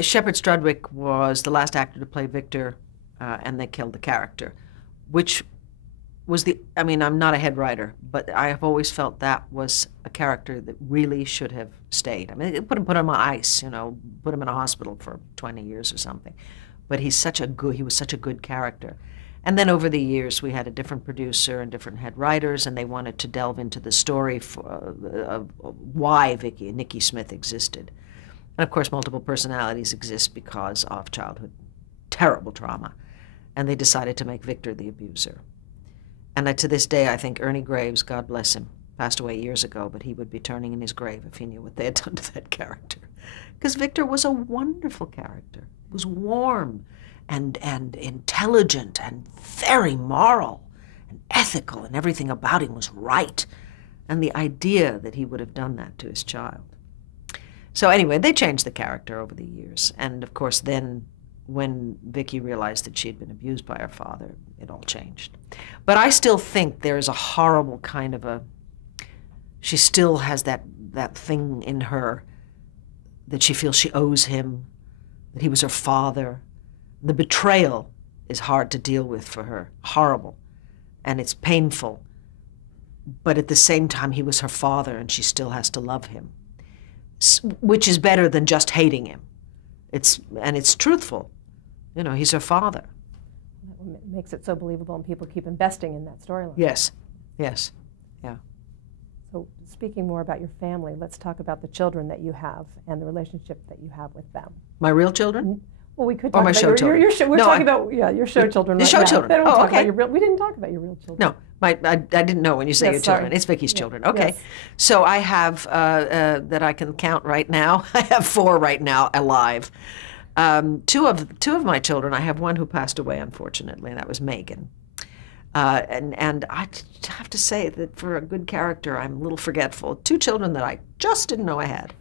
Shepard Strudwick was the last actor to play Victor, and they killed the character, which was I mean, I'm not a head writer, but I have always felt that was a character that really should have stayed. I mean, they put him on ice, you know, put him in a hospital for 20 years or something. But he was such a good character. And then over the years, we had a different producer and different head writers, and they wanted to delve into the story of why Nikki Smith existed. And of course, multiple personalities exist because of childhood terrible trauma. And they decided to make Victor the abuser. And to this day, I think Ernie Graves, God bless him, passed away years ago, but he would be turning in his grave if he knew what they had done to that character. Because Victor was a wonderful character. He was warm and intelligent and very moral and ethical, and everything about him was right. And the idea that he would have done that to his child. So anyway, they changed the character over the years. And of course, then when Vicky realized that she had been abused by her father, it all changed. But I still think there is a horrible kind of she still has that thing in her that she feels she owes him, that he was her father. The betrayal is hard to deal with for her, horrible, and it's painful. But at the same time, he was her father, and she still has to love him, which is better than just hating him. And it's truthful. You know, he's her father. That makes it so believable, and people keep investing in that storyline. Yes, yes, yeah. So speaking more about your family, let's talk about the children that you have and the relationship that you have with them. My real children? Well, we could talk or my about show children. We're talking about your show children. The right show now. children. They don't oh, talk okay. About we didn't talk about your real children. No, I didn't know when you say yes, your sorry. children. It's Vicky's children. Okay. Yes. So I have, that I can count right now, I have 4 right now alive. Two of my children, I have one who passed away, unfortunately, and that was Megan. And I have to say that for a good character, I'm a little forgetful. 2 children that I just didn't know I had.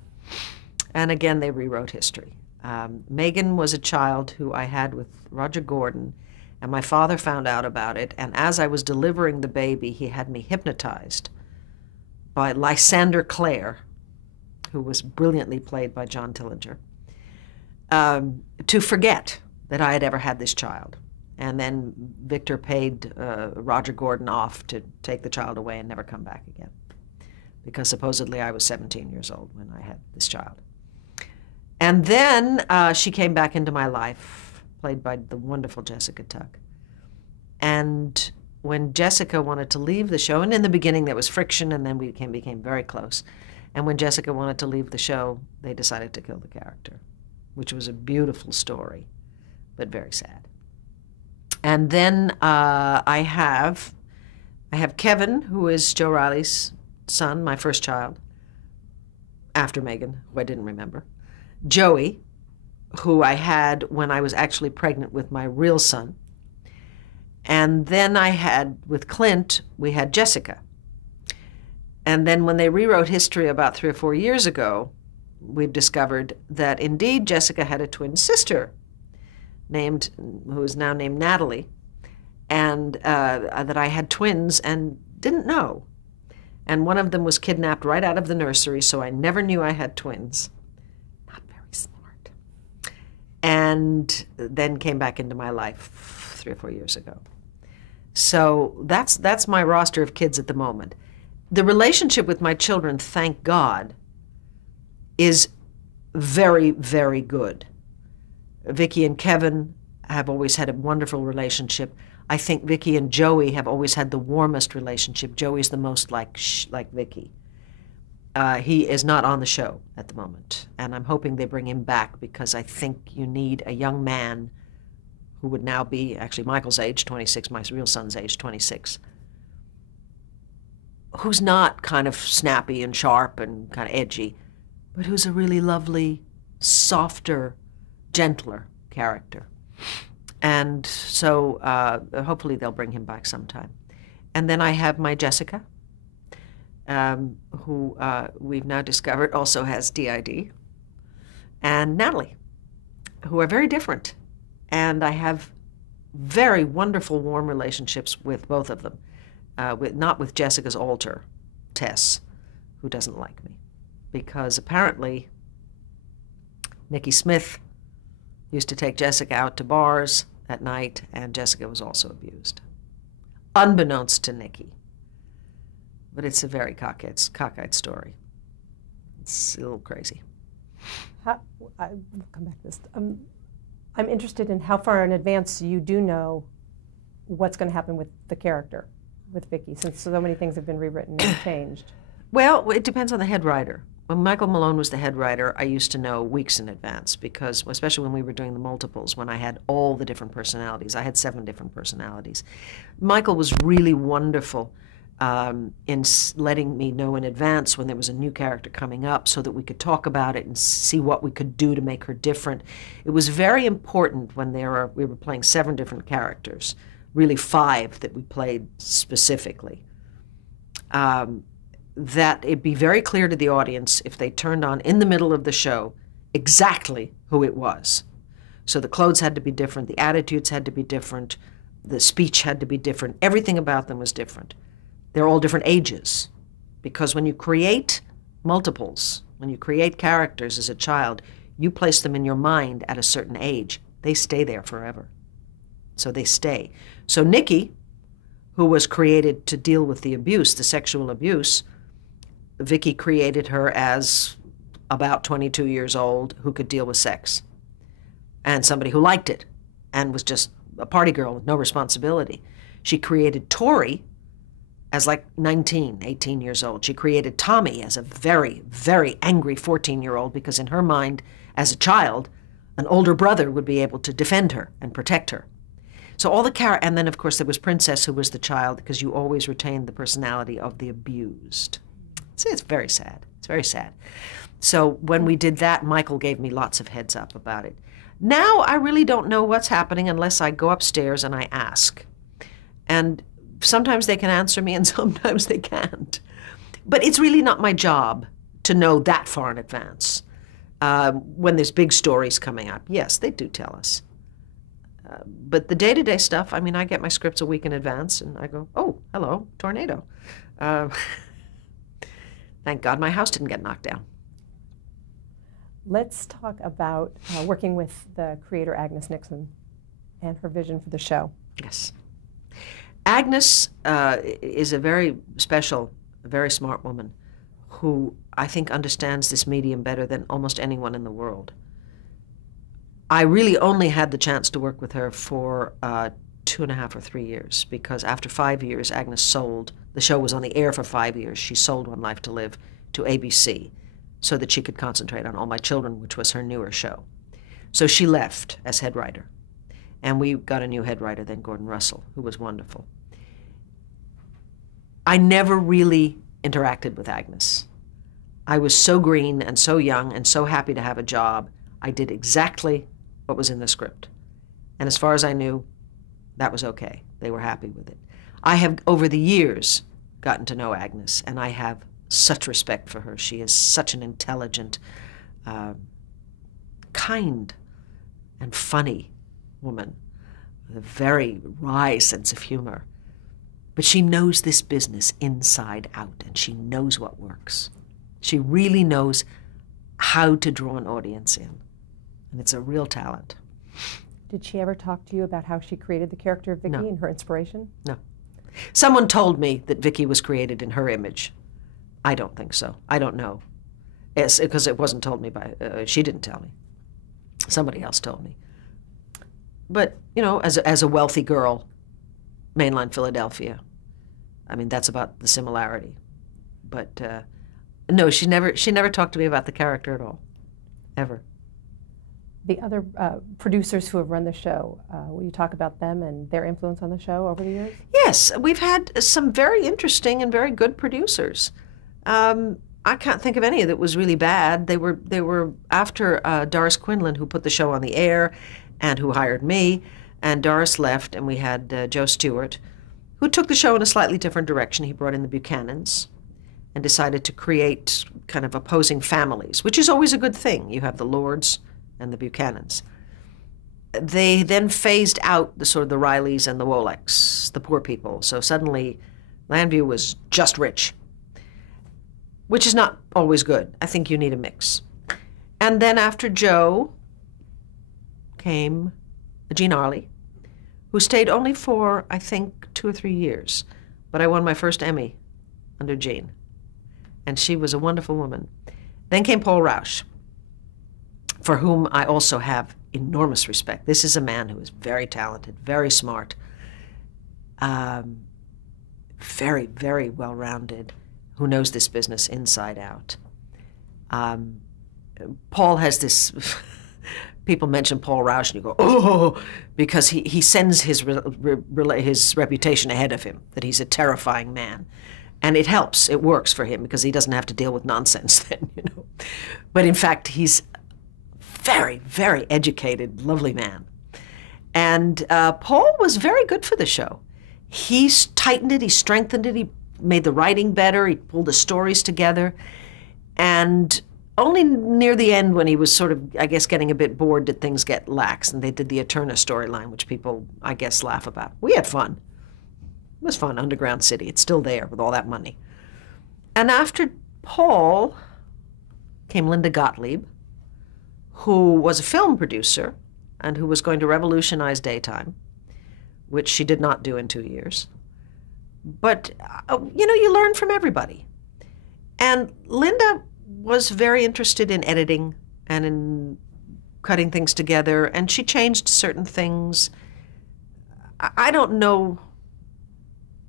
And again, they rewrote history. Megan was a child who I had with Roger Gordon, and my father found out about it, and as I was delivering the baby, he had me hypnotized by Lysander Clare, who was brilliantly played by John Tillinger, to forget that I had ever had this child. And then Victor paid Roger Gordon off to take the child away and never come back again, because supposedly I was 17 years old when I had this child. And then she came back into my life, played by the wonderful Jessica Tuck. And when Jessica wanted to leave the show, and in the beginning there was friction, and then we became very close. And when Jessica wanted to leave the show, they decided to kill the character, which was a beautiful story, but very sad. And then I have Kevin, who is Joe Riley's son, my first child, after Megan, who I didn't remember. Joey, who I had when I was actually pregnant with my real son. And then I had, with Clint, we had Jessica. And then when they rewrote history about 3 or 4 years ago, we've discovered that indeed Jessica had a twin sister who is now named Natalie, and that I had twins and didn't know. And one of them was kidnapped right out of the nursery, so I never knew I had twins. Not very smart. And then came back into my life 3 or 4 years ago. So that's my roster of kids at the moment. The relationship with my children, thank God, is very, very good. Vicky and Kevin have always had a wonderful relationship. I think Vicky and Joey have always had the warmest relationship. Joey's the most like Vicky. He is not on the show at the moment, and I'm hoping they bring him back, because I think you need a young man who would now be, actually Michael's age, 26, my real son's age, 26, who's not kind of snappy and sharp and kind of edgy, but who's a really lovely, softer, gentler character. And so hopefully they'll bring him back sometime. And then I have my Jessica, who we've now discovered also has DID, and Natalie, who are very different. And I have very wonderful, warm relationships with both of them, not with Jessica's alter, Tess, who doesn't like me, because apparently Nikki Smith Used to take Jessica out to bars at night, and Jessica was also abused, unbeknownst to Nikki. But it's a very cockeyed story. It's a little crazy. I'll come back to this. I'm interested in how far in advance you do know what's going to happen with the character, with Vicky, since so many things have been rewritten and changed. Well, it depends on the head writer. When Michael Malone was the head writer, I used to know weeks in advance, because especially when we were doing the multiples, when I had all the different personalities. I had 7 different personalities. Michael was really wonderful in letting me know in advance when there was a new character coming up so that we could talk about it and see what we could do to make her different. It was very important when we were playing 7 different characters, really 5 that we played specifically, that it be very clear to the audience if they turned on in the middle of the show exactly who it was. So the clothes had to be different, the attitudes had to be different, the speech had to be different, everything about them was different. They're all different ages, because when you create multiples, when you create characters as a child, you place them in your mind at a certain age. They stay there forever. So they stay. So Nikki, who was created to deal with the abuse, the sexual abuse, Vicky created her as about 22 years old who could deal with sex, and somebody who liked it and was just a party girl with no responsibility. She created Tori as like 19, 18 years old. She created Tommy as a very, very angry 14-year-old, because in her mind, as a child, an older brother would be able to defend her and protect her. So all the and then of course there was Princess, who was the child, because you always retained the personality of the abused. See, it's very sad. It's very sad. So when we did that, Michael gave me lots of heads up about it. Now I really don't know what's happening unless I go upstairs and I ask. And sometimes they can answer me and sometimes they can't. But it's really not my job to know that far in advance. When there's big stories coming up, yes, they do tell us. But the day-to-day stuff, I mean, I get my scripts a week in advance and I go, oh, hello, tornado. Thank God my house didn't get knocked down. Let's talk about working with the creator Agnes Nixon and her vision for the show. Yes. Agnes is a very special, very smart woman who I think understands this medium better than almost anyone in the world. I really only had the chance to work with her for 2.5 or 3 years, because after 5 years, Agnes sold. The show was on the air for 5 years. She sold One Life to Live to ABC so that she could concentrate on All My Children, which was her newer show. So she left as head writer. And we got a new head writer then, Gordon Russell, who was wonderful. I never really interacted with Agnes. I was so green and so young and so happy to have a job. I did exactly what was in the script. And as far as I knew, that was okay. They were happy with it. I have, over the years, gotten to know Agnes, and I have such respect for her. She is such an intelligent, kind, and funny woman with a very wry sense of humor. But she knows this business inside out, and she knows what works. She really knows how to draw an audience in, and it's a real talent. Did she ever talk to you about how she created the character of Vicky No. and her inspiration? No. Someone told me that Vicky was created in her image. I don't think so. I don't know. It's because it wasn't told me by, she didn't tell me. Somebody else told me. But, you know, as a wealthy girl, mainland Philadelphia, I mean, that's about the similarity. But no, she never talked to me about the character at all, ever. The other producers who have run the show, will you talk about them and their influence on the show over the years? Yes, we've had some very interesting and very good producers. I can't think of any that was really bad. They were after Doris Quinlan, who put the show on the air and who hired me, and Doris left, and we had Joe Stewart, who took the show in a slightly different direction. He brought in the Buchanans and decided to create kind of opposing families, which is always a good thing. You have the Lords and the Buchanans. They then phased out the sort of the Rileys and the Wolecks, the poor people. So suddenly Landview was just rich, which is not always good. I think you need a mix. And then after Joe came Jean Arley, who stayed only for, I think, 2 or 3 years. But I won my first Emmy under Jean. And she was a wonderful woman. Then came Paul Rausch, for whom I also have enormous respect. This is a man who is very talented, very smart, very, very well-rounded, who knows this business inside out. Paul has this, people mention Paul Rausch and you go, oh, because he sends his reputation ahead of him, that he's a terrifying man. And it helps, it works for him because he doesn't have to deal with nonsense then, you know. But in fact, he's very, very educated, lovely man. And Paul was very good for the show. He tightened it, he strengthened it, he made the writing better, he pulled the stories together. And only near the end, when he was sort of, I guess, getting a bit bored, did things get lax. And they did the Eterna storyline, which people, I guess, laugh about. We had fun. It was fun, Underground City. It's still there with all that money. And after Paul came Linda Gottlieb, who was a film producer and who was going to revolutionize daytime, which she did not do in 2 years. But, you know, you learn from everybody. And Linda was very interested in editing and in cutting things together, and she changed certain things. I don't know,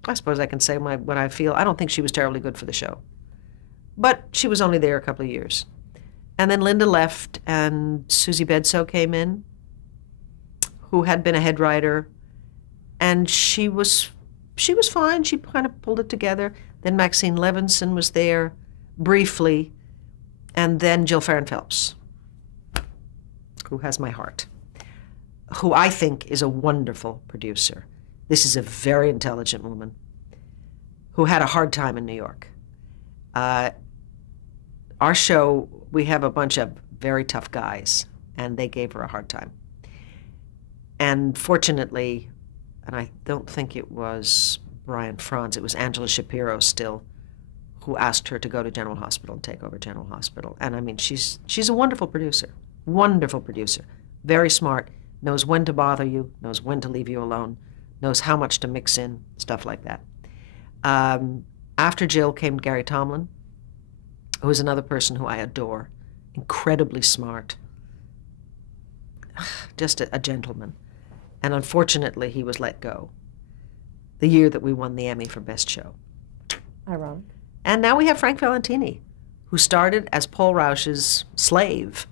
I suppose I can say what I feel. I don't think she was terribly good for the show. But she was only there a couple of years. And then Linda left, and Susie Bedsoe came in, who had been a head writer, and she was fine. She kind of pulled it together. Then Maxine Levinson was there briefly, and then Jill Farren Phelps, who has my heart, who I think is a wonderful producer. This is a very intelligent woman who had a hard time in New York. Our show, we have a bunch of very tough guys, and they gave her a hard time. And fortunately, and I don't think it was Brian Franz, it was Angela Shapiro still, who asked her to go to General Hospital and take over General Hospital. And I mean, she's a wonderful producer, very smart, knows when to bother you, knows when to leave you alone, knows how much to mix in, stuff like that. After Jill came Gary Tomlin, who is another person who I adore, incredibly smart, just a gentleman. And unfortunately, he was let go the year that we won the Emmy for Best Show. Ironic. And now we have Frank Valentini, who started as Paul Rausch's slave.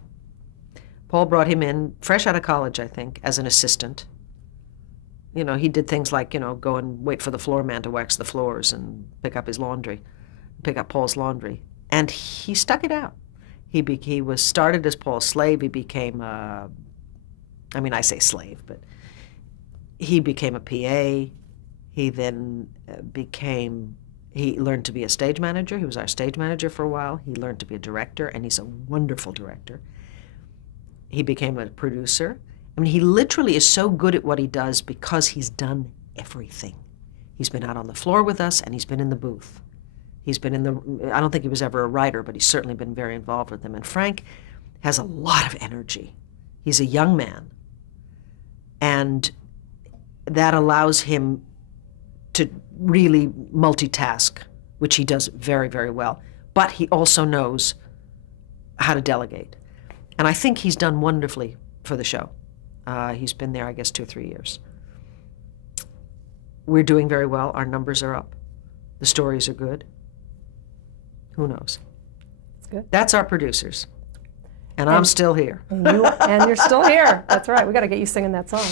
Paul brought him in, fresh out of college, I think, as an assistant. You know, he did things like, you know, go and wait for the floor man to wax the floors and pick up his laundry, pick up Paul's laundry. And he stuck it out. He was started as Paul's slave. He became, I mean, I say slave, but he became a PA. He then he learned to be a stage manager. He was our stage manager for a while. He learned to be a director, and he's a wonderful director. He became a producer. I mean, he literally is so good at what he does because he's done everything. He's been out on the floor with us, and he's been in the booth. He's been in the, I don't think he was ever a writer, but he's certainly been very involved with them. And Frank has a lot of energy. He's a young man. And that allows him to really multitask, which he does very, very well. But he also knows how to delegate. And I think he's done wonderfully for the show. He's been there, I guess, 2 or 3 years. We're doing very well. Our numbers are up. The stories are good. Who knows? That's good. That's our producers. And I'm still here. And you're still here. That's right. We got to get you singing that song.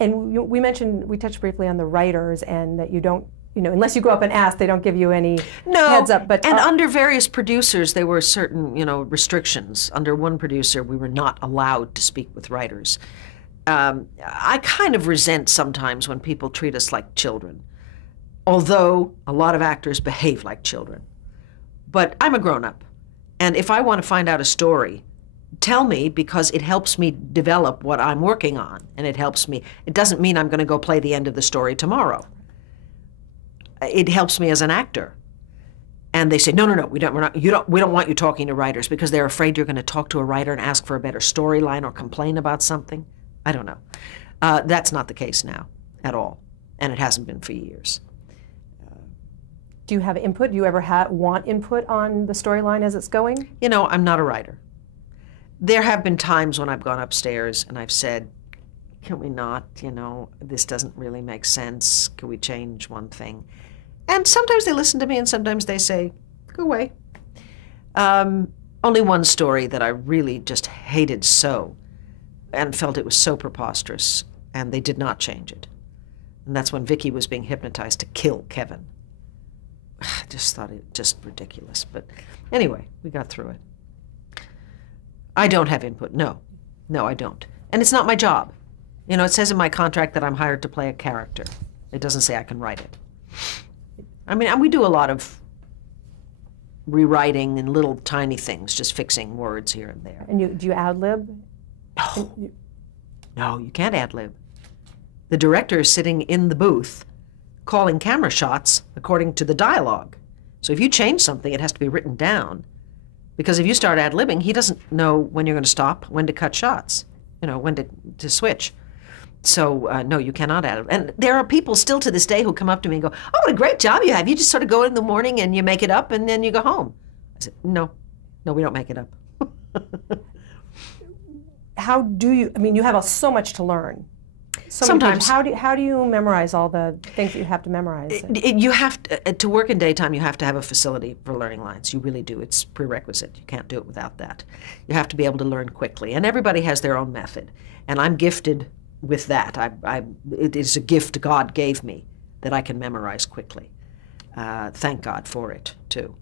And we touched briefly on the writers, and that you don't, you know, unless you go up and ask, they don't give you any heads up. But and under various producers, there were certain, you know, restrictions. Under one producer, we were not allowed to speak with writers. I kind of resent sometimes when people treat us like children, although a lot of actors behave like children. But I'm a grown-up, and if I want to find out a story, tell me, because it helps me develop what I'm working on, and it helps me. It doesn't mean I'm going to go play the end of the story tomorrow. It helps me as an actor. And they say, no, no, no, we don't want you talking to writers because they're afraid you're going to talk to a writer and ask for a better storyline or complain about something. I don't know. That's not the case now at all, and it hasn't been for years. Do you have input? Do you ever want input on the storyline as it's going? You know, I'm not a writer. There have been times when I've gone upstairs and I've said, can we not, you know, this doesn't really make sense. Can we change one thing? And sometimes they listen to me and sometimes they say, go away. Only one story that I really just hated so and felt it was so preposterous, and they did not change it. And that's when Vicky was being hypnotized to kill Kevin. I just thought it just ridiculous. But anyway, we got through it. I don't have input. No. No, I don't. And it's not my job. You know, it says in my contract that I'm hired to play a character. It doesn't say I can write it. I mean, we do a lot of rewriting and little tiny things, just fixing words here and there. And do you ad-lib? No. No, you can't ad-lib. The director is sitting in the booth calling camera shots according to the dialogue. So if you change something, it has to be written down. Because if you start ad-libbing, he doesn't know when you're going to stop, when to cut shots, you know, when to switch. So, no, you cannot ad-lib. And there are people still to this day who come up to me and go, oh, what a great job you have. You just sort of go in the morning and you make it up and then you go home. I said, no, we don't make it up. How do you, I mean, you have so much to learn. Sometimes. How do you memorize all the things that you have to memorize? You have to work in daytime, you have to have a facility for learning lines. You really do. It's prerequisite. You can't do it without that. You have to be able to learn quickly. And everybody has their own method. And I'm gifted with that. It is a gift God gave me that I can memorize quickly. Thank God for it, too.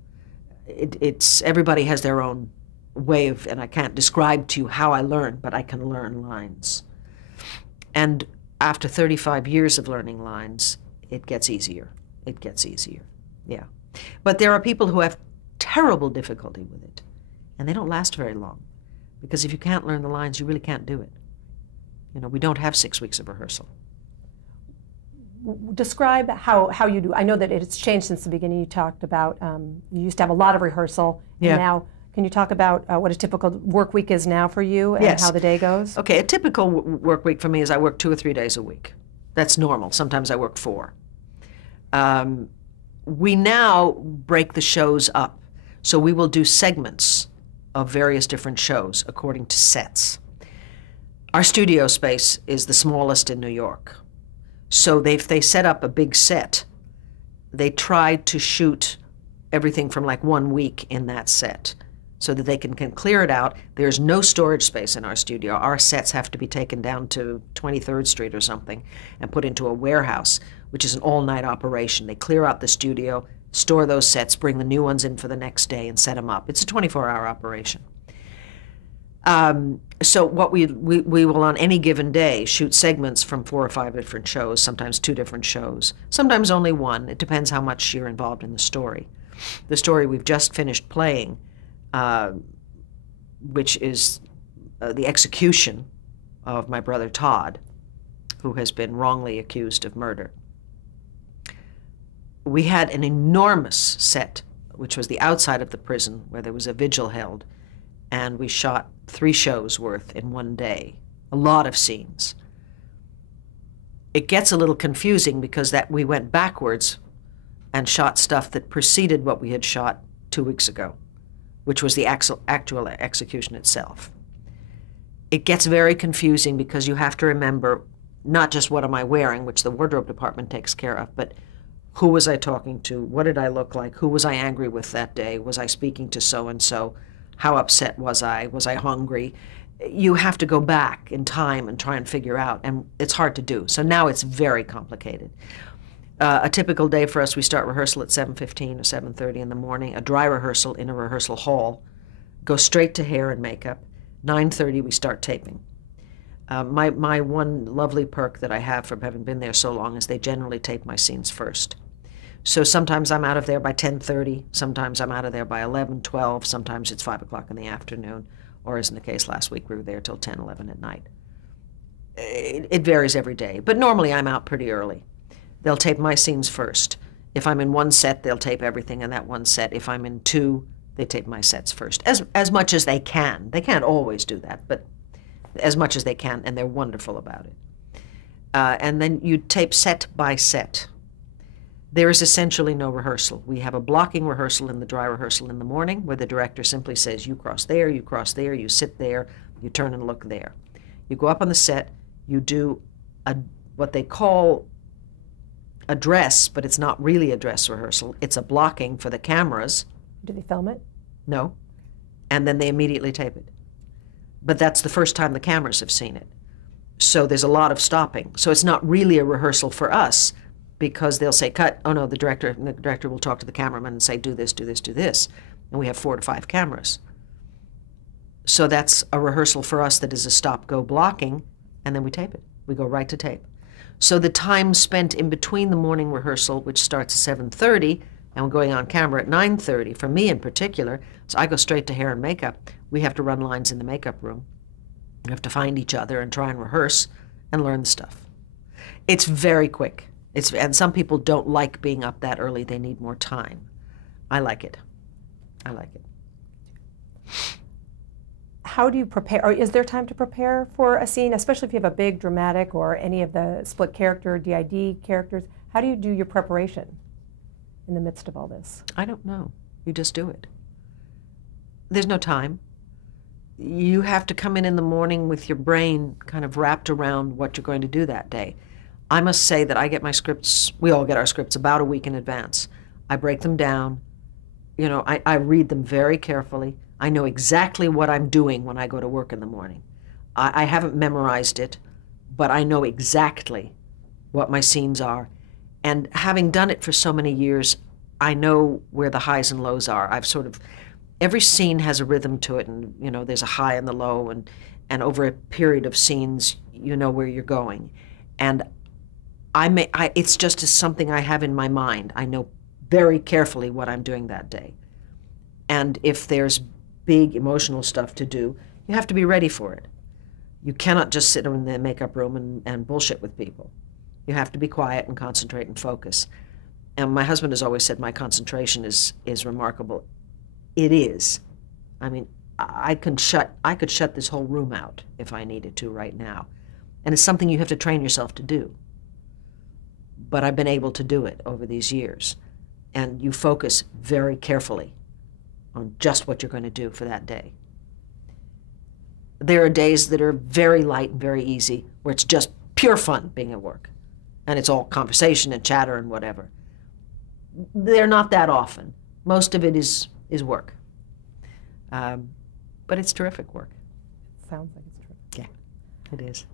Everybody has their own way of, and I can't describe to you how I learn, but I can learn lines. And after 35 years of learning lines, it gets easier. It gets easier, yeah. But there are people who have terrible difficulty with it, and they don't last very long. Because if you can't learn the lines, you really can't do it. You know, we don't have 6 weeks of rehearsal. Describe how you do. I know that it's changed since the beginning. You talked about, you used to have a lot of rehearsal, and now, can you talk about what a typical work week is now for you and how the day goes? Okay, a typical work week for me is I work 2 or 3 days a week. That's normal. Sometimes I work 4. We now break the shows up. So we will do segments of various different shows according to sets. Our studio space is the smallest in New York. So if they set up a big set, they try to shoot everything from like 1 week in that set, so that they can clear it out. There's no storage space in our studio. Our sets have to be taken down to 23rd Street or something and put into a warehouse, which is an all-night operation. They clear out the studio, store those sets, bring the new ones in for the next day and set them up. It's a 24-hour operation. So what we will on any given day shoot segments from 4 or 5 different shows, sometimes 2 different shows, sometimes only 1. It depends how much you're involved in the story. The story we've just finished playing, which is the execution of my brother Todd, who has been wrongly accused of murder. We had an enormous set, which was the outside of the prison, where there was a vigil held, and we shot 3 shows worth in 1 day, a lot of scenes. It gets a little confusing because we went backwards and shot stuff that preceded what we had shot 2 weeks ago, which was the actual execution itself. It gets very confusing because you have to remember not just what am I wearing, which the wardrobe department takes care of, but who was I talking to, what did I look like, who was I angry with that day, was I speaking to so-and-so, how upset was I hungry? You have to go back in time and try and figure out, and it's hard to do. So now it's very complicated. A typical day for us, we start rehearsal at 7:15 or 7:30 in the morning, a dry rehearsal in a rehearsal hall, go straight to hair and makeup. 9:30 we start taping. My one lovely perk that I have from having been there so long is they generally tape my scenes first. So sometimes I'm out of there by 10:30, sometimes I'm out of there by 11, 12, sometimes it's 5 o'clock in the afternoon, or as in the case last week, we were there till 10, 11 at night. It varies every day, but normally I'm out pretty early. They'll tape my scenes first. If I'm in one set, they'll tape everything in that one set. If I'm in two, they tape my sets first, as much as they can. They can't always do that, but as much as they can, and they're wonderful about it. And then you tape set by set. There is essentially no rehearsal. We have a blocking rehearsal and the dry rehearsal in the morning, where the director simply says, you cross there, you sit there, you turn and look there. You go up on the set, you do what they call a dress, but it's not really a dress rehearsal. It's a blocking for the cameras. Do they film it? No. And then they immediately tape it. But that's the first time the cameras have seen it. So there's a lot of stopping. So it's not really a rehearsal for us, because they'll say, cut. Oh no, the director will talk to the cameraman and say, do this, do this, do this. And we have 4 to 5 cameras. So that's a rehearsal for us that is a stop-go blocking, and then we tape it. We go right to tape. So the time spent in between the morning rehearsal, which starts at 7:30, and we're going on camera at 9:30, for me in particular, so I go straight to hair and makeup. We have to run lines in the makeup room. We have to find each other and try and rehearse and learn the stuff. It's very quick. And some people don't like being up that early. They need more time. I like it. I like it. How do you prepare, or is there time to prepare for a scene, especially if you have a big dramatic or any of the split character, DID characters? How do you do your preparation in the midst of all this? I don't know. You just do it. There's no time. You have to come in the morning with your brain kind of wrapped around what you're going to do that day. I must say that I get my scripts, we all get our scripts about a week in advance. I break them down. You know, I read them very carefully. I know exactly what I'm doing when I go to work in the morning. I haven't memorized it, but I know exactly what my scenes are. And having done it for so many years, I know where the highs and lows are. I've sort of, every scene has a rhythm to it, and you know, there's a high and the low, and over a period of scenes, you know where you're going. And it's just something I have in my mind. I know very carefully what I'm doing that day. And if there's big emotional stuff to do, you have to be ready for it. You cannot just sit in the makeup room and bullshit with people. You have to be quiet and concentrate and focus. And my husband has always said my concentration is remarkable. It is. I mean, I could shut this whole room out if I needed to right now. And it's something you have to train yourself to do. But I've been able to do it over these years. And you focus very carefully on just what you're going to do for that day. There are days that are very light and very easy, where it's just pure fun being at work. And it's all conversation and chatter and whatever. They're not that often. Most of it is work. But it's terrific work. Sounds like it's terrific. Yeah, it is.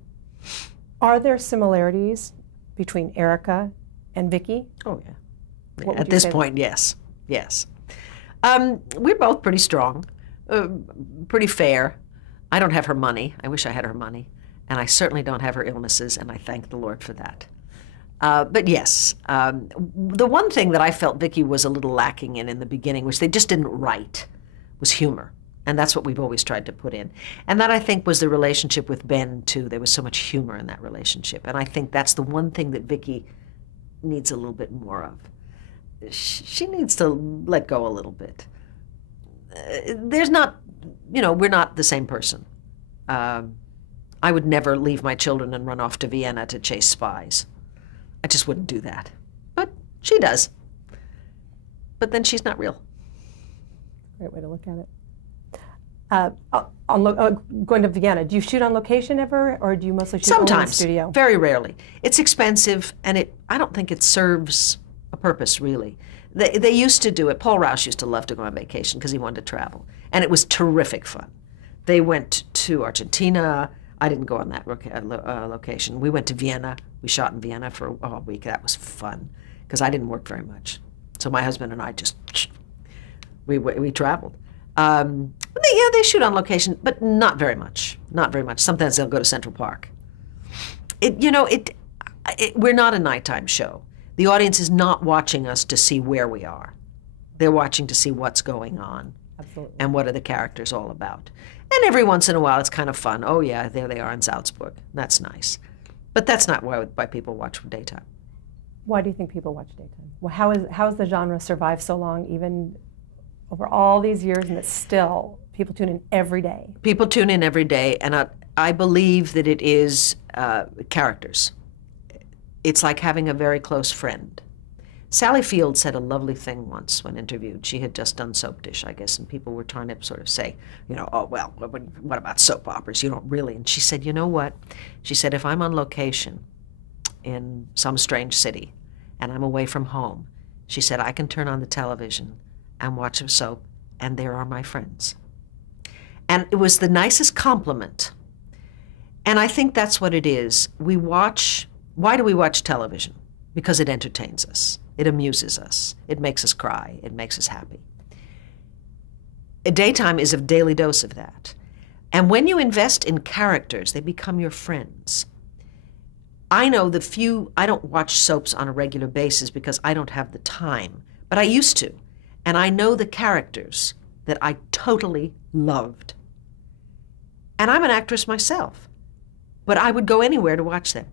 Are there similarities between Erika and Vicki? Oh, yeah. At this point, yes. Yes. We're both pretty strong, pretty fair. I don't have her money. I wish I had her money. And I certainly don't have her illnesses, and I thank the Lord for that. But yes, the one thing that I felt Vicki was a little lacking in the beginning, which they just didn't write, was humor. And that's what we've always tried to put in. And that, I think, was the relationship with Ben, too. There was so much humor in that relationship. And I think that's the one thing that Vicki needs a little bit more of. She needs to let go a little bit. There's not, you know, we're not the same person. I would never leave my children and run off to Vienna to chase spies. I just wouldn't do that. But she does. But then she's not real. Great way to look at it. Going to Vienna, do you shoot on location ever, or do you mostly shoot only in the studio? Sometimes, very rarely. It's expensive, and I don't think it serves a purpose, really. They used to do it. Paul Rouse used to love to go on vacation because he wanted to travel, and it was terrific fun. They went to Argentina. I didn't go on that location. We went to Vienna. We shot in Vienna for a week. That was fun because I didn't work very much. So my husband and I just, we traveled. They shoot on location, but not very much. Not very much. Sometimes they'll go to Central Park. We're not a nighttime show. The audience is not watching us to see where we are. They're watching to see what's going on. Absolutely. And what are the characters all about. And every once in a while, it's kind of fun. Oh, yeah, there they are in Salzburg. That's nice. But that's not why people watch from daytime. Why do you think people watch daytime? Well, how has the genre survived so long, even over all these years, and it's still, people tune in every day? People tune in every day, and I believe that it is characters. It's like having a very close friend. Sally Field said a lovely thing once when interviewed. She had just done Soap Dish, I guess, and people were trying to sort of say, you know, oh, well, what about soap operas? You don't really. And she said, you know what? She said, if I'm on location in some strange city and I'm away from home, she said, I can turn on the television and watch a soap, and there are my friends. And it was the nicest compliment. And I think that's what it is. We watch, why do we watch television? Because it entertains us. It amuses us. It makes us cry. It makes us happy. Daytime is a daily dose of that. And when you invest in characters, they become your friends. I know I don't watch soaps on a regular basis because I don't have the time, but I used to. And I know the characters that I totally loved. And I'm an actress myself, but I would go anywhere to watch them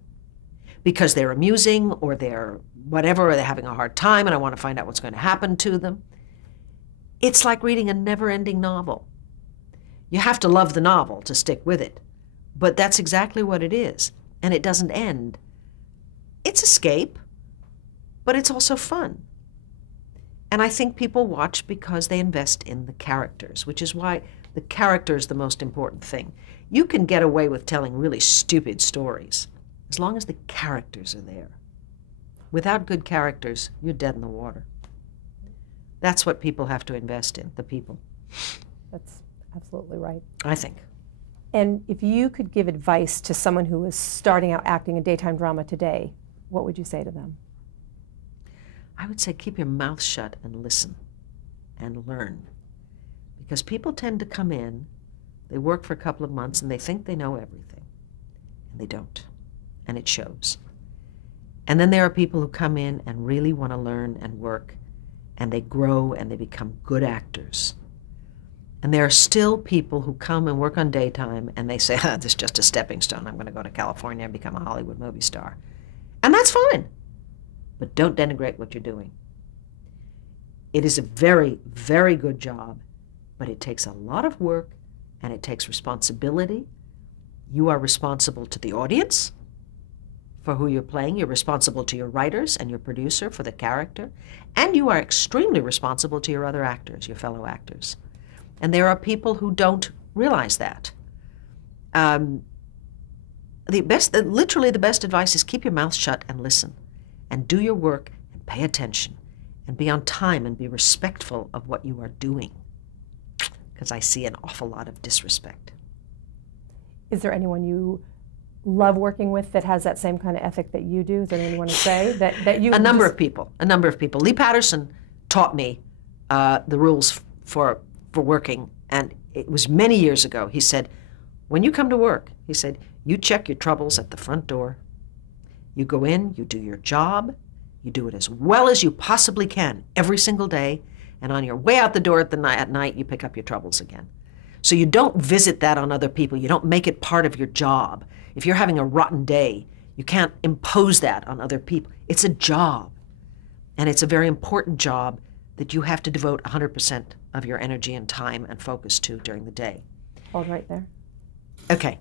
because they're amusing or they're whatever, or they're having a hard time and I want to find out what's going to happen to them. It's like reading a never-ending novel. You have to love the novel to stick with it, but that's exactly what it is, and it doesn't end. It's escape, but it's also fun. And I think people watch because they invest in the characters, which is why the character is the most important thing. You can get away with telling really stupid stories as long as the characters are there. Without good characters, you're dead in the water. That's what people have to invest in, the people. That's absolutely right. I think. And if you could give advice to someone who is starting out acting in daytime drama today, what would you say to them? I would say keep your mouth shut and listen and learn. Because people tend to come in, they work for a couple of months, and they think they know everything. And they don't. And it shows. And then there are people who come in and really want to learn and work, and they grow and they become good actors. And there are still people who come and work on daytime and they say, this is just a stepping stone. I'm going to go to California and become a Hollywood movie star. And that's fine. But don't denigrate what you're doing. It is a very, very good job, but it takes a lot of work and it takes responsibility. You are responsible to the audience for who you're playing. You're responsible to your writers and your producer for the character. And you are extremely responsible to your other actors, your fellow actors. And there are people who don't realize that. Literally the best advice is keep your mouth shut and listen. And do your work and pay attention. And be on time and be respectful of what you are doing. Because I see an awful lot of disrespect. Is there anyone you love working with that has that same kind of ethic that you do? Is there anyone you want to say that you? A number of people. Lee Patterson taught me the rules for working, and it was many years ago. He said, when you come to work, he said, you check your troubles at the front door. You go in, you do your job, you do it as well as you possibly can every single day, and on your way out the door at night, you pick up your troubles again. So you don't visit that on other people. You don't make it part of your job. If you're having a rotten day, you can't impose that on other people. It's a job, and it's a very important job that you have to devote 100% of your energy and time and focus to during the day. Hold right there. Okay.